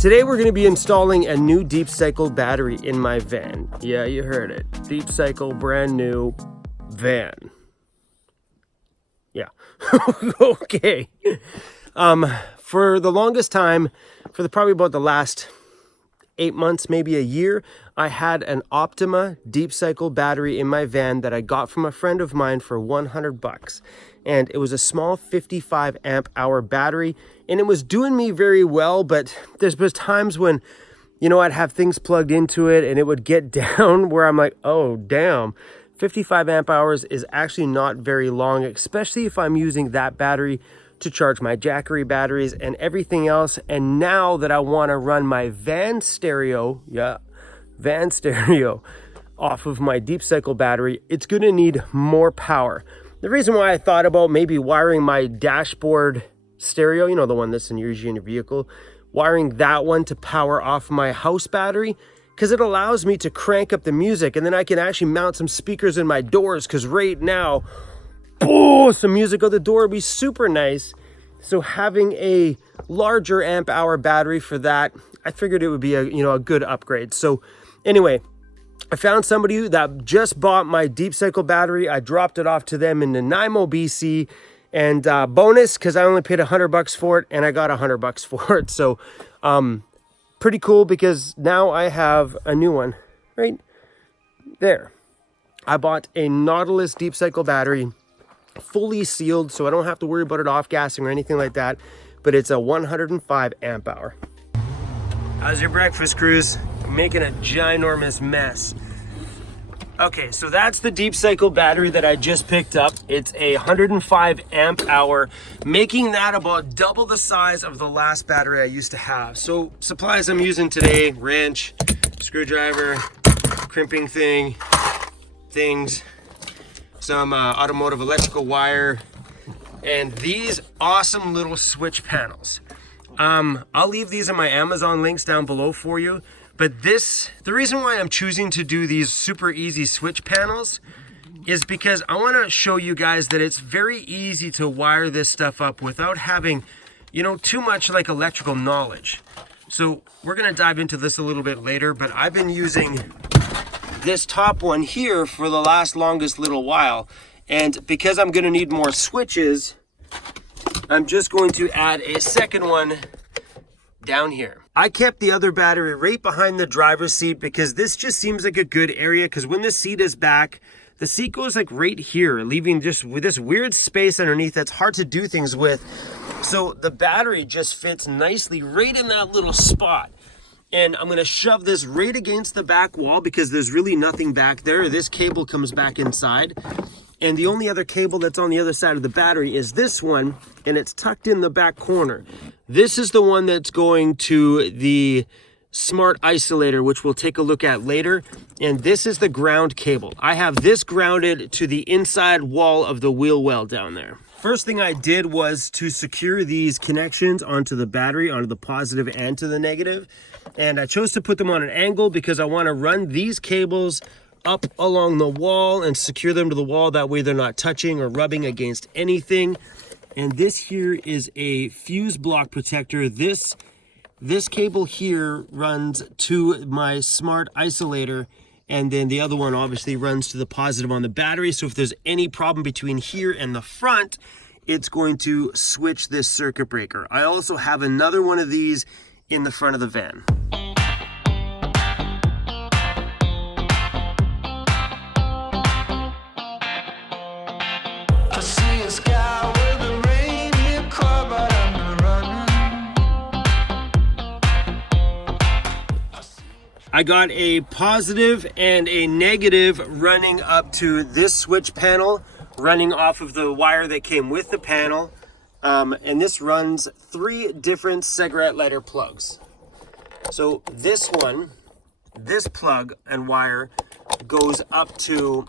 Today we're going to be installing a new deep cycle battery in my van. Yeah, you heard it. Deep cycle, brand new van. Yeah. Okay. For the longest time, probably about the last 8 months, maybe a year, I had an Optima deep cycle battery in my van that I got from a friend of mine for $100. And it was a small 55 amp hour battery, and it was doing me very well, but there's been times when, I'd have things plugged into it and it would get down where I'm like, oh, damn, 55 amp hours is actually not very long, especially if I'm using that battery to charge my Jackery batteries and everything else. And now that I want to run my van stereo off of my deep cycle battery, it's going to need more power. The reason why I thought about maybe wiring my dashboard stereo, the one that's usually in your vehicle, wiring that one to power off my house battery, because it allows me to crank up the music, and then I can actually mount some speakers in my doors, because right now, some music out the door would be super nice. So having a larger amp hour battery for that, I figured it would be a good upgrade. So anyway, I found somebody that just bought my deep cycle battery. I dropped it off to them in Nanaimo, BC, and bonus, because I only paid $100 for it, and I got $100 for it. So pretty cool, because now I have a new one right there. I bought a Nautilus deep cycle battery, fully sealed, so I don't have to worry about it off gassing or anything like that, but it's a 105 amp hour. How's your breakfast, CRUZ? Making a ginormous mess. Okay, so that's the deep cycle battery that I just picked up. It's a 105 amp hour, making that about double the size of the last battery I used to have. So supplies I'm using today: wrench, screwdriver, crimping things, some automotive electrical wire, and these awesome little switch panels. I'll leave these in my Amazon links down below for you. But the reason why I'm choosing to do these super easy switch panels is because I want to show you guys that it's very easy to wire this stuff up without having, too much like electrical knowledge. So we're going to dive into this a little bit later, but I've been using this top one here for the longest little while. And because I'm going to need more switches, I'm just going to add a second one down here. I kept the other battery right behind the driver's seat because this just seems like a good area, because when the seat is back, the seat goes like right here, leaving just with this weird space underneath that's hard to do things with. So the battery just fits nicely right in that little spot. And I'm going to shove this right against the back wall because there's really nothing back there. This cable comes back inside. And the only other cable that's on the other side of the battery is this one, and it's tucked in the back corner. This is the one that's going to the smart isolator, which we'll take a look at later. And this is the ground cable. I have this grounded to the inside wall of the wheel well down there. First thing I did was to secure these connections onto the battery, onto the positive and to the negative. And I chose to put them on an angle because I want to run these cables up along the wall and secure them to the wall. That way they're not touching or rubbing against anything. And this here is a fuse block protector. This cable here runs to my smart isolator, and then the other one obviously runs to the positive on the battery. So if there's any problem between here and the front, it's going to switch this circuit breaker. I also have another one of these in the front of the van. I got a positive and a negative running up to this switch panel, running off of the wire that came with the panel. And this runs 3 different cigarette lighter plugs. So this one, this plug and wire goes up to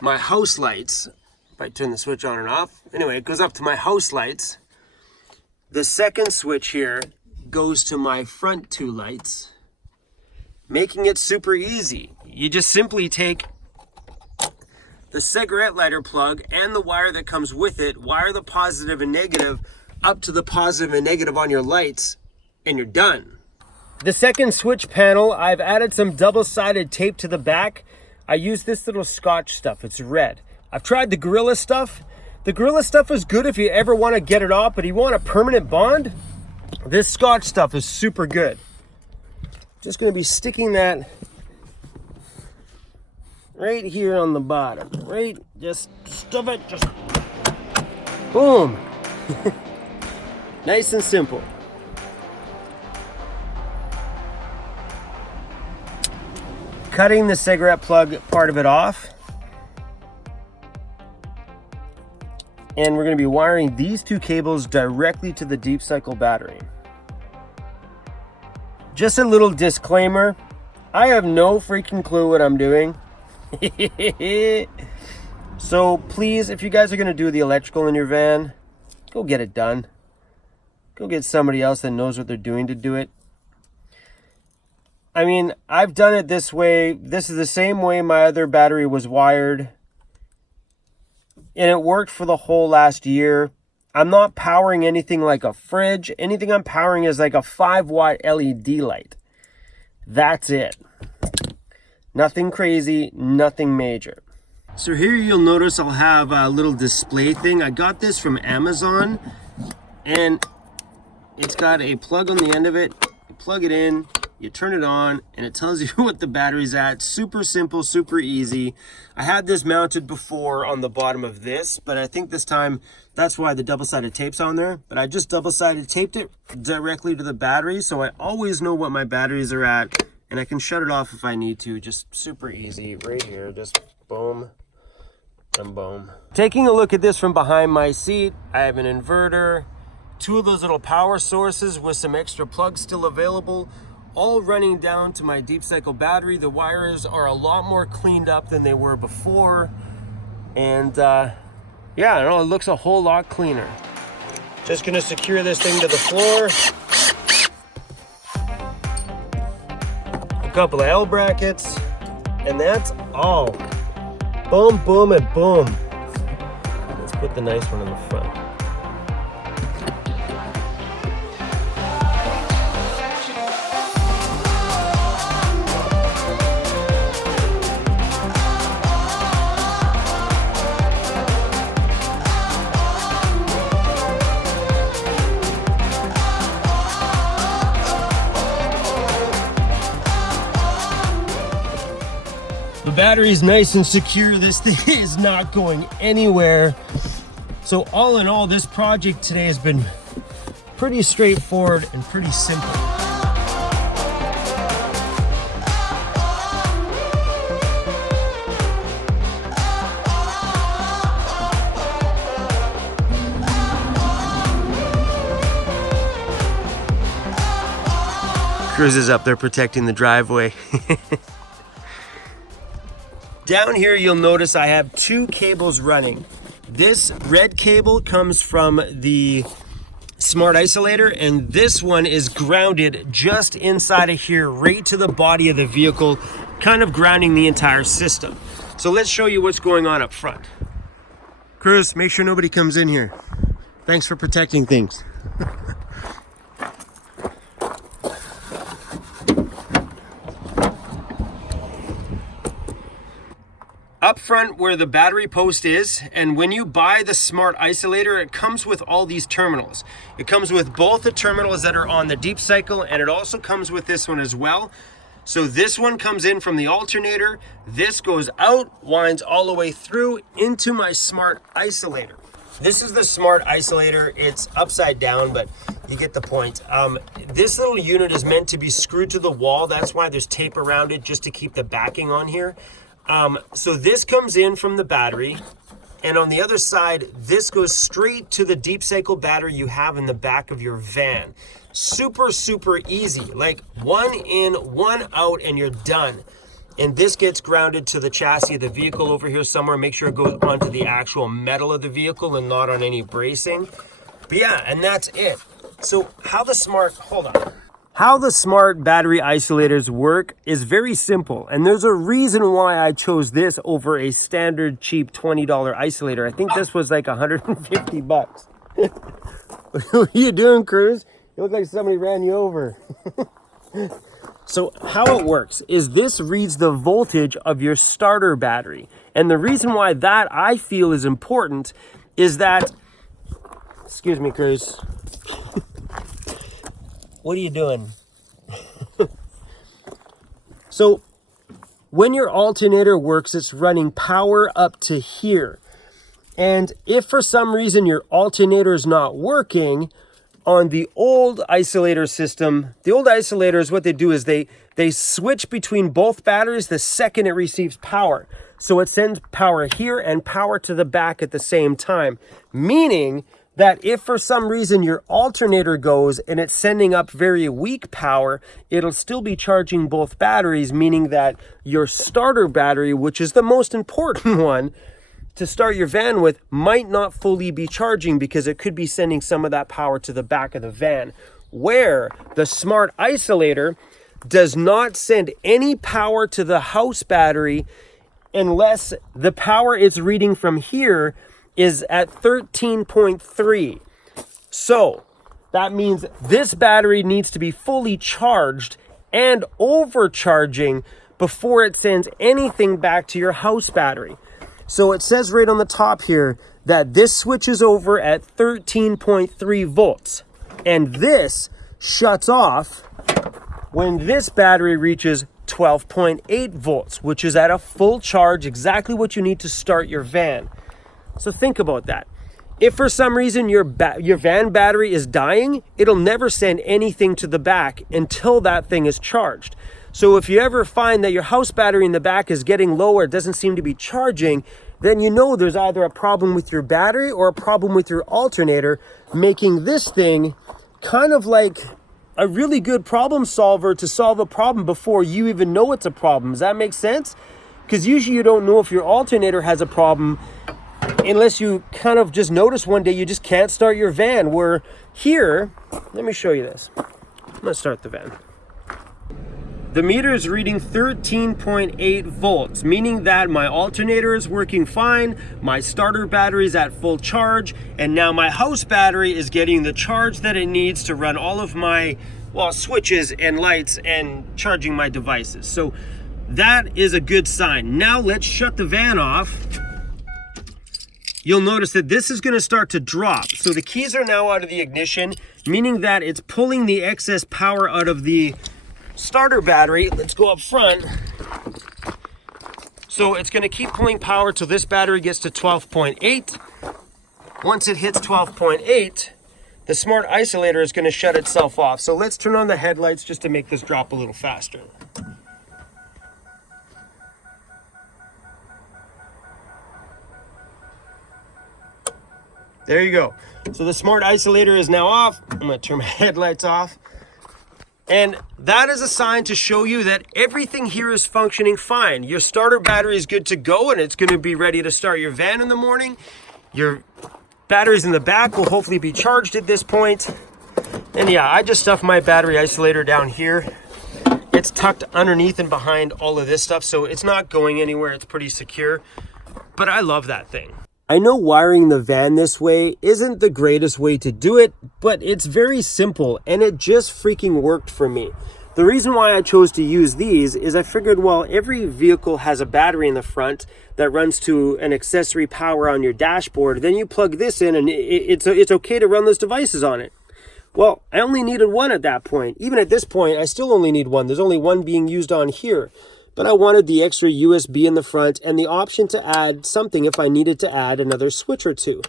my house lights. If I turn the switch on and off. Anyway, it goes up to my house lights. The second switch here goes to my front 2 lights, making it super easy. You just simply take the cigarette lighter plug and the wire that comes with it, wire the positive and negative up to the positive and negative on your lights, and you're done. The second switch panel, I've added some double-sided tape to the back. I use this little Scotch stuff, it's red. I've tried the Gorilla stuff. The Gorilla stuff is good if you ever want to get it off, but if you want a permanent bond, this Scotch stuff is super good. Just gonna be sticking that right here on the bottom, right? Just stuff it, just boom. Nice and simple. Cutting the cigarette plug part of it off. And we're going to be wiring these two cables directly to the deep cycle battery. Just a little disclaimer, I have no freaking clue what I'm doing. So please, if you guys are going to do the electrical in your van, go get it done. Go get somebody else that knows what they're doing to do it. I mean, I've done it this way. This is the same way my other battery was wired. And it worked for the whole last year. I'm not powering anything like a fridge. Anything I'm powering is like a 5-watt LED light. That's it. Nothing crazy, nothing major. So here you'll notice I'll have a little display thing. I got this from Amazon, and it's got a plug on the end of it. You plug it in, you turn it on, and it tells you what the battery's at. Super simple, super easy. I had this mounted before on the bottom of this, but I think this time that's why the double-sided tape's on there. But I just double-sided taped it directly to the battery, so I always know what my batteries are at, and I can shut it off if I need to. Just super easy right here. Just boom and boom. Taking a look at this from behind my seat, I have an inverter, two of those little power sources with some extra plugs still available, all running down to my deep cycle battery. The wires are a lot more cleaned up than they were before. And yeah, it looks a whole lot cleaner. Just gonna secure this thing to the floor. A couple of L brackets, and that's all. Boom, boom, and boom. Let's put the nice one in the front. The battery's nice and secure. This thing is not going anywhere. So all in all, this project today has been pretty straightforward and pretty simple. CRUZ is up there protecting the driveway. Down here, you'll notice I have two cables running. This red cable comes from the Smart Isolator, and this one is grounded just inside of here, right to the body of the vehicle, kind of grounding the entire system. So let's show you what's going on up front. CRUZ, make sure nobody comes in here. Thanks for protecting things. Up front where the battery post is, and when you buy the Smart Isolator, it comes with all these terminals. It comes with both the terminals that are on the deep cycle, and it also comes with this one as well. So this one comes in from the alternator, this goes out, winds all the way through into my Smart Isolator. This is the Smart Isolator. It's upside down, but you get the point. This little unit is meant to be screwed to the wall. That's why there's tape around it, just to keep the backing on here. So this comes in from the battery, and on the other side, this goes straight to the deep cycle battery you have in the back of your van. Super, super easy. Like one in, one out, and you're done. And this gets grounded to the chassis of the vehicle over here somewhere. Make sure it goes onto the actual metal of the vehicle and not on any bracing. But yeah, and that's it. So how the Smart battery isolators work is very simple, and there's a reason why I chose this over a standard cheap $20 isolator. I think this was like 150 bucks. What are you doing, CRUZ? You look like somebody ran you over. So how it works is this reads the voltage of your starter battery. And the reason why that I feel is important is that, excuse me, Cruz. What are you doing? So when your alternator works, it's running power up to here. And if for some reason your alternator is not working, on the old isolator system, the old isolators, what they do is they switch between both batteries the second it receives power. So it sends power here and power to the back at the same time. Meaning that if for some reason your alternator goes and it's sending up very weak power, it'll still be charging both batteries, meaning that your starter battery, which is the most important one, to start your van with, might not fully be charging because it could be sending some of that power to the back of the van. Where the smart isolator does not send any power to the house battery unless the power it's reading from here is at 13.3. So that means this battery needs to be fully charged and overcharging before it sends anything back to your house battery. So it says right on the top here that this switches over at 13.3 volts. And this shuts off when this battery reaches 12.8 volts, which is at a full charge, exactly what you need to start your van. So think about that. If for some reason your van battery is dying, it'll never send anything to the back until that thing is charged. So if you ever find that your house battery in the back is getting lower, it doesn't seem to be charging, then you know there's either a problem with your battery or a problem with your alternator, making this thing kind of like a really good problem solver to solve a problem before you even know it's a problem. Does that make sense? Because usually you don't know if your alternator has a problem unless you kind of just notice one day you just can't start your van. Where here, let me show you this. I'm gonna start the van. The meter is reading 13.8 volts, meaning that my alternator is working fine, my starter battery is at full charge, and now my house battery is getting the charge that it needs to run all of my, well, switches and lights and charging my devices. So that is a good sign. Now let's shut the van off. You'll notice that this is going to start to drop. So the keys are now out of the ignition, meaning that it's pulling the excess power out of the starter battery. Let's go up front. So it's going to keep pulling power till this battery gets to 12.8. Once it hits 12.8, the smart isolator is going to shut itself off. So let's turn on the headlights just to make this drop a little faster. There you go. So the smart isolator is now off. I'm going to turn my headlights off. And that is a sign to show you that everything here is functioning fine. Your starter battery is good to go and it's going to be ready to start your van in the morning. Your batteries in the back will hopefully be charged at this point. And yeah, I just stuffed my battery isolator down here. It's tucked underneath and behind all of this stuff, so it's not going anywhere. It's pretty secure, but I love that thing. I know wiring the van this way isn't the greatest way to do it, but it's very simple and it just freaking worked for me. The reason why I chose to use these is I figured, well, every vehicle has a battery in the front that runs to an accessory power on your dashboard. Then you plug this in and it's okay to run those devices on it. Well, I only needed one at that point. Even at this point, I still only need one. There's only one being used on here. But I wanted the extra USB in the front and the option to add something if I needed to add another switch or two.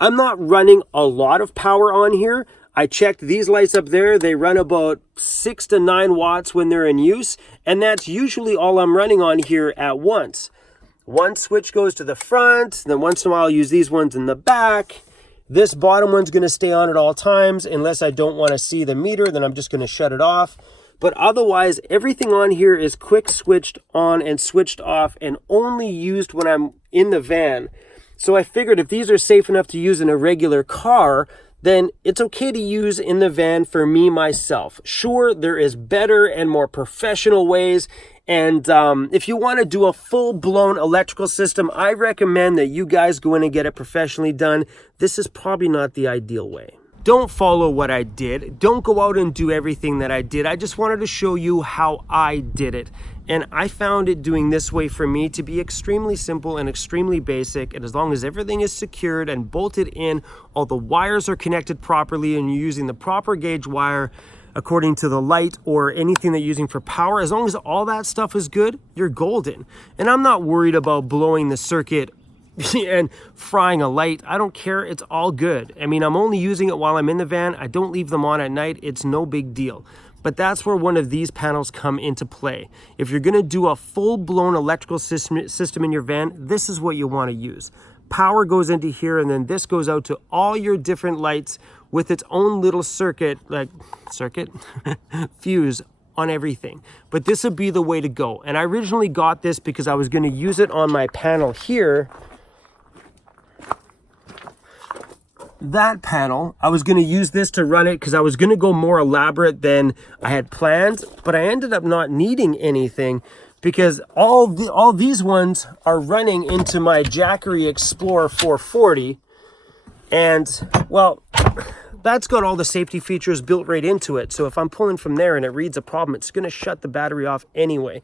I'm not running a lot of power on here. I checked these lights up there. They run about 6 to 9 watts when they're in use. And that's usually all I'm running on here at once. One switch goes to the front. Then once in a while I'll use these ones in the back. This bottom one's going to stay on at all times. Unless I don't want to see the meter, then I'm just going to shut it off. But otherwise, everything on here is quick switched on and switched off and only used when I'm in the van. So I figured if these are safe enough to use in a regular car, then it's okay to use in the van for me, myself. Sure, there is better and more professional ways. And if you want to do a full-blown electrical system, I recommend that you guys go in and get it professionally done. This is probably not the ideal way. Don't follow what I did. Don't go out and do everything that I did. I just wanted to show you how I did it. And I found it doing this way for me to be extremely simple and extremely basic. And as long as everything is secured and bolted in, all the wires are connected properly, and you're using the proper gauge wire according to the light or anything that you're using for power, as long as all that stuff is good, you're golden. And I'm not worried about blowing the circuit and frying a light. I don't care. It's all good. I mean, I'm only using it while I'm in the van. I don't leave them on at night. It's no big deal. But that's where one of these panels come into play. If you're going to do a full-blown electrical system in your van, this is what you want to use. Power goes into here, and then this goes out to all your different lights with its own little fuse on everything. But this would be the way to go. And I originally got this because I was going to use it on my panel here. That panel, I was going to use this to run it because I was going to go more elaborate than I had planned, but I ended up not needing anything because all these ones are running into my Jackery Explorer 440, and well, that's got all the safety features built right into it. So if I'm pulling from there and it reads a problem, it's going to shut the battery off anyway.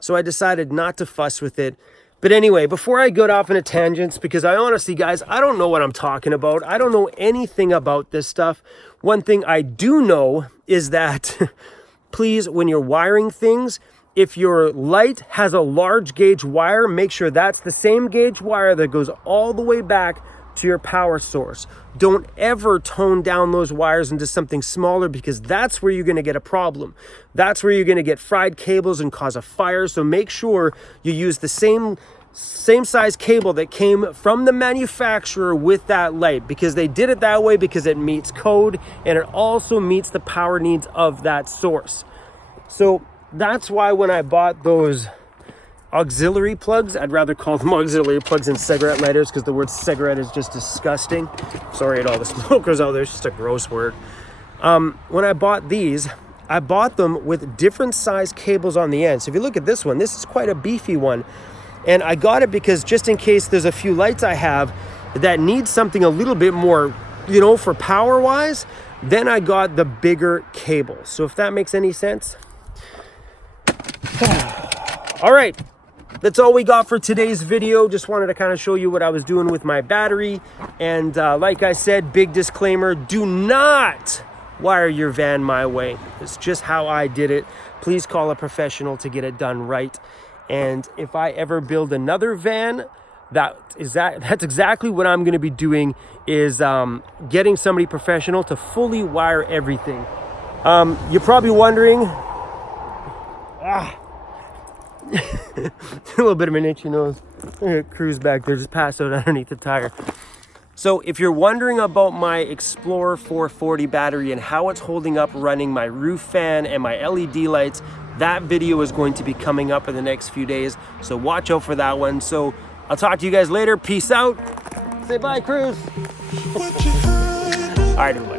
So I decided not to fuss with it. But anyway, before I go off in a tangent, because I honestly, guys, I don't know what I'm talking about. I don't know anything about this stuff. One thing I do know is that, please, when you're wiring things, if your light has a large gauge wire, make sure that's the same gauge wire that goes all the way back to your power source. Don't ever tone down those wires into something smaller, because that's where you're going to get a problem. That's where you're going to get fried cables and cause a fire. So make sure you use the same size cable that came from the manufacturer with that light, because they did it that way because it meets code and it also meets the power needs of that source. So that's why when I bought those auxiliary plugs, I'd rather call them auxiliary plugs than cigarette lighters, because the word cigarette is just disgusting. Sorry to all the smokers out there, it's just a gross word. When I bought these, I bought them with different size cables on the end. So if you look at this one, this is quite a beefy one. And I got it because just in case there's a few lights I have that need something a little bit more, you know, for power wise, then I got the bigger cable. So if that makes any sense. All right. That's all we got for today's video. Just wanted to kind of show you what I was doing with my battery. And like I said, big disclaimer, do not wire your van my way. It's just how I did it. Please call a professional to get it done right. And if I ever build another van, that's exactly what I'm going to be doing, is getting somebody professional to fully wire everything. You're probably wondering, a little bit of an itchy nose. CRUZ back there just passed out underneath the tire. So if you're wondering about my Explorer 440 battery and how it's holding up running my roof fan and my LED lights, that video is going to be coming up in the next few days. So watch out for that one. So I'll talk to you guys later. Peace out. Say bye, CRUZ. All right, everybody.